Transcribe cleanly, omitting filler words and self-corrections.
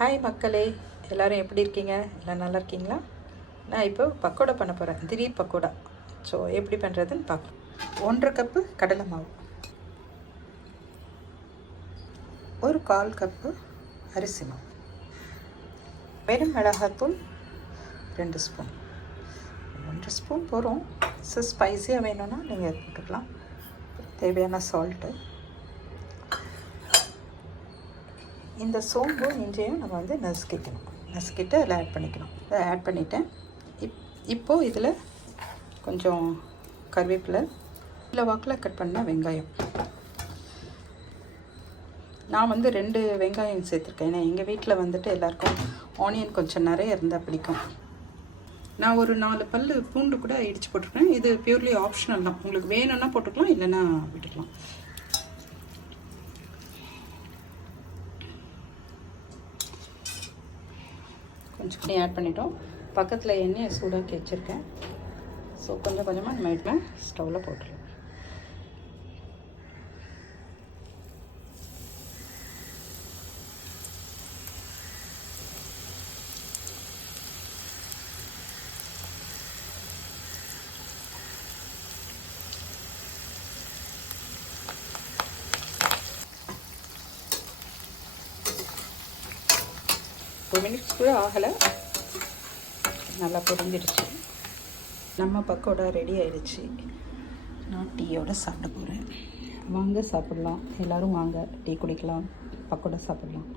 Hi மக்களே, எல்லோரும் எப்படி இருக்கீங்க? எல்லாம் நல்லா இருக்கீங்களா? நான் இப்போ பக்கோடா பண்ண போகிறேன், திடீர் பக்கோடா. ஸோ எப்படி பண்ணுறதுன்னு பார்க்கலாம். 1.5 கப்பு கடலை மாவு, 1/4 கப்பு அரிசி மாவு, வெறும் மிளகாத்தூள் 2 ஸ்பூன், 1 ஸ்பூன் போகிறோம். ஸோ ஸ்பைஸியாக வேணும்னா நீங்கள் போட்டுக்கலாம். தேவையான சால்ட்டு. இந்த சோம்பு இஞ்சியும் நம்ம வந்து நசுக்கிட்டு அதில் ஆட் பண்ணிக்கணும். இதை ஆட் பண்ணிவிட்டேன். இப்போது இதில் கொஞ்சம் கருவேப்பிலை, இல்லை வாக்கில் கட் பண்ண வெங்காயம். நான் வந்து 2 வெங்காயம் சேர்த்துருக்கேன். ஏன்னா எங்கள் வீட்டில் வந்துட்டு எல்லாருக்கும் ஆனியன் கொஞ்சம் நிறைய இருந்தால் பிடிக்கும். நான் ஒரு 4 பல் பூண்டு கூட இடித்து போட்டிருக்கேன். இது பியூர்லி ஆப்ஷனல் தான், உங்களுக்கு வேணும்னா போட்டுக்கலாம், இல்லைன்னா விட்டுக்கலாம். கொஞ்சம் ஆட் பண்ணிட்டோம். பக்கத்தில் எண்ணெயை சூடாக்கி வச்சுருக்கேன். ஸோ கொஞ்சம் கொஞ்சமாக நம்ம வீட்டில் ஸ்டவ்வில் போட்டுடலாம். ஒரு மினிட்ஸ் கூட ஆகலை, நல்லா பொரிஞ்சிடுச்சு. நம்ம பக்கோடா ரெடி ஆகிடுச்சு. நான் டீயோடு சாப்பிட போகிறேன். வாங்க சாப்பிட்லாம், எல்லோரும் வாங்க, டீ குடிக்கலாம், பக்கோடா சாப்பிட்லாம்.